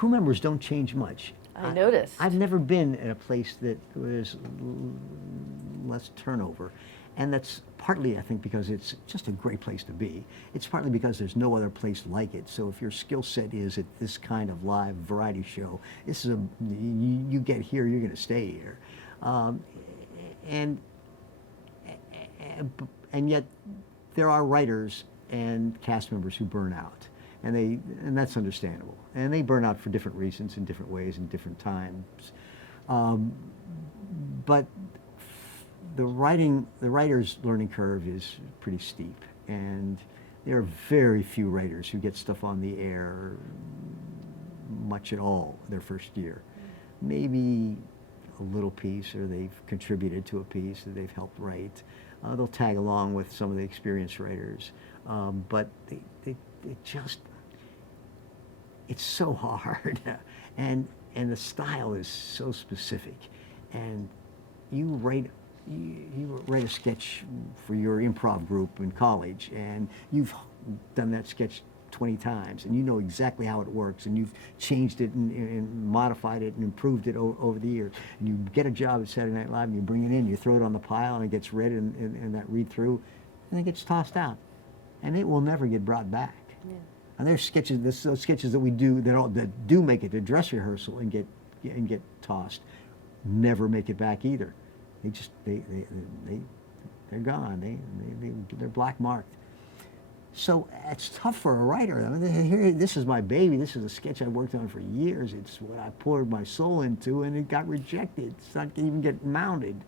crew members don't change much. I noticed. I've never been in a place that there's less turnover. And that's partly, I think, because it's just a great place to be. It's partly because there's no other place like it. So if your skill set is at this kind of live variety show, this is you get here, you're going to stay here. And yet there are writers and cast members who burn out. And that's understandable. And they burn out for different reasons in different ways in different times. But the writer's learning curve is pretty steep, and there are very few writers who get stuff on the air much at all their first year. Maybe a little piece, or they've contributed to a piece that they've helped write. They'll tag along with some of the experienced writers, but it's so hard, and the style is so specific, and you write a sketch for your improv group in college, and you've done that sketch 20 times, and you know exactly how it works, and you've changed it and modified it and improved it over the years. And you get a job at Saturday Night Live, and you bring it in, you throw it on the pile, and it gets read in that read-through, and it gets tossed out. And it will never get brought back. Yeah. And there's sketches, those sketches that we do that do make it to dress rehearsal and get tossed, never make it back either. They're gone. They're black marked. So it's tough for a writer. I mean, this is my baby. This is a sketch I worked on for years. It's what I poured my soul into, and it got rejected. It's not going to even get mounted.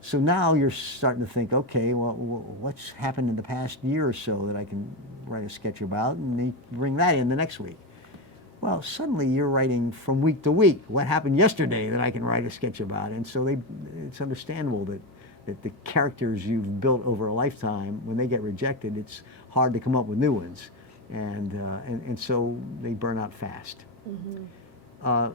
So now you're starting to think, okay, well, what's happened in the past year or so that I can write a sketch about, and they bring that in the next week. Well, suddenly you're writing from week to week. What happened yesterday that I can write a sketch about? And so it's understandable that the characters you've built over a lifetime, when they get rejected, it's hard to come up with new ones. And so they burn out fast. Mm-hmm.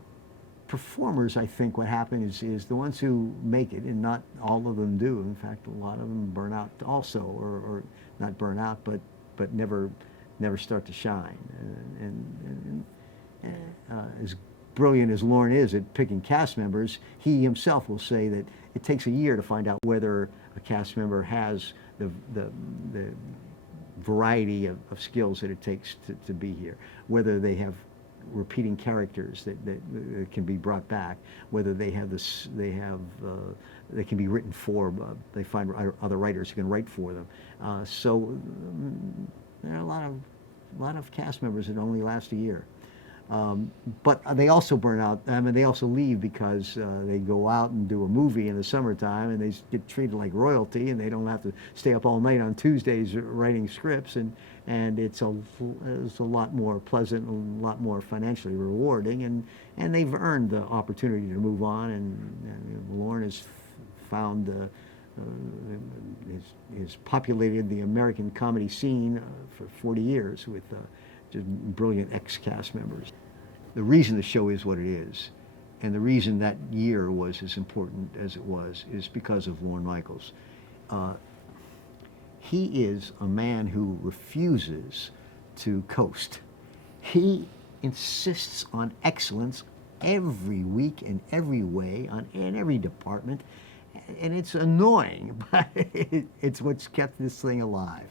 Performers, I think what happens is the ones who make it, and not all of them do. In fact, a lot of them burn out also, or not burn out, but never start to shine. As brilliant as Lorne is at picking cast members, he himself will say that it takes a year to find out whether a cast member has the variety of skills that it takes to be here, whether they have repeating characters that can be brought back, whether they have they can be written for, they find other writers who can write for them. So there are a lot of cast members that only last a year. But they also burn out. I mean, they also leave because they go out and do a movie in the summertime, and they get treated like royalty, and they don't have to stay up all night on Tuesdays writing scripts, and it's a lot more pleasant, a lot more financially rewarding, and they've earned the opportunity to move on. And Lorne has found has populated the American comedy scene for 40 years with just brilliant ex-cast members. The reason the show is what it is, and the reason that year was as important as it was, is because of Lorne Michaels. He is a man who refuses to coast. He insists on excellence every week in every way, in every department, and it's annoying, but it's what's kept this thing alive.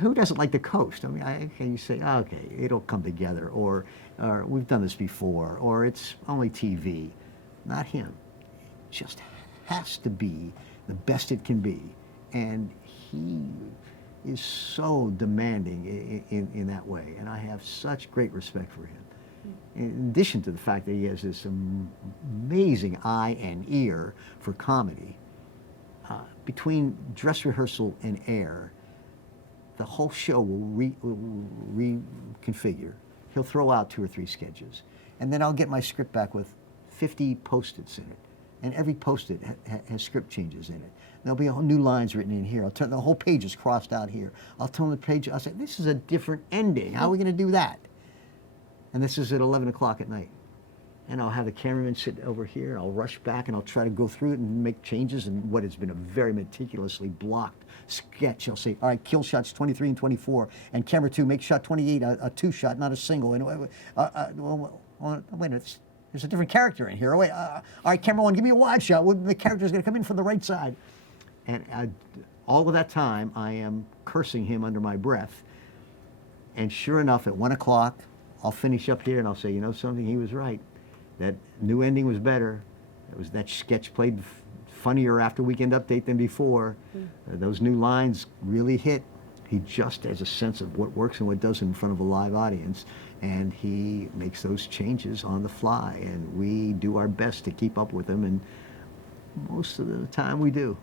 Who doesn't like to coast? I mean, you say, oh, okay, it'll come together, or we've done this before, or it's only TV. Not him. It just has to be the best it can be. And he is so demanding in that way, and I have such great respect for him. In addition to the fact that he has this amazing eye and ear for comedy, between dress rehearsal and air, the whole show will reconfigure. He'll throw out 2 or 3 sketches, and then I'll get my script back with 50 Post-its in it, and every Post-it has script changes in it. There'll be new lines written in here. I'll turn the whole page is crossed out here. I'll tell the page. I'll say, this is a different ending. How are we going to do that? And this is at 11 o'clock at night. and I'll have the cameraman sit over here. I'll rush back and I'll try to go through it and make changes in what has been a very meticulously blocked sketch. I'll say, all right, kill shots 23 and 24, and camera 2, make shot 28 a two shot, not a single. And wait a minute, there's a different character in here. Oh, wait, all right, camera 1, give me a wide shot. The character's going to come in from the right side. And all of that time, I am cursing him under my breath. And sure enough, at 1 o'clock, I'll finish up here and I'll say, you know something, he was right. That new ending was better. That sketch played funnier after Weekend Update than before. Those new lines really hit. He just has a sense of what works and what doesn't in front of a live audience, and he makes those changes on the fly, and we do our best to keep up with him, and most of the time we do.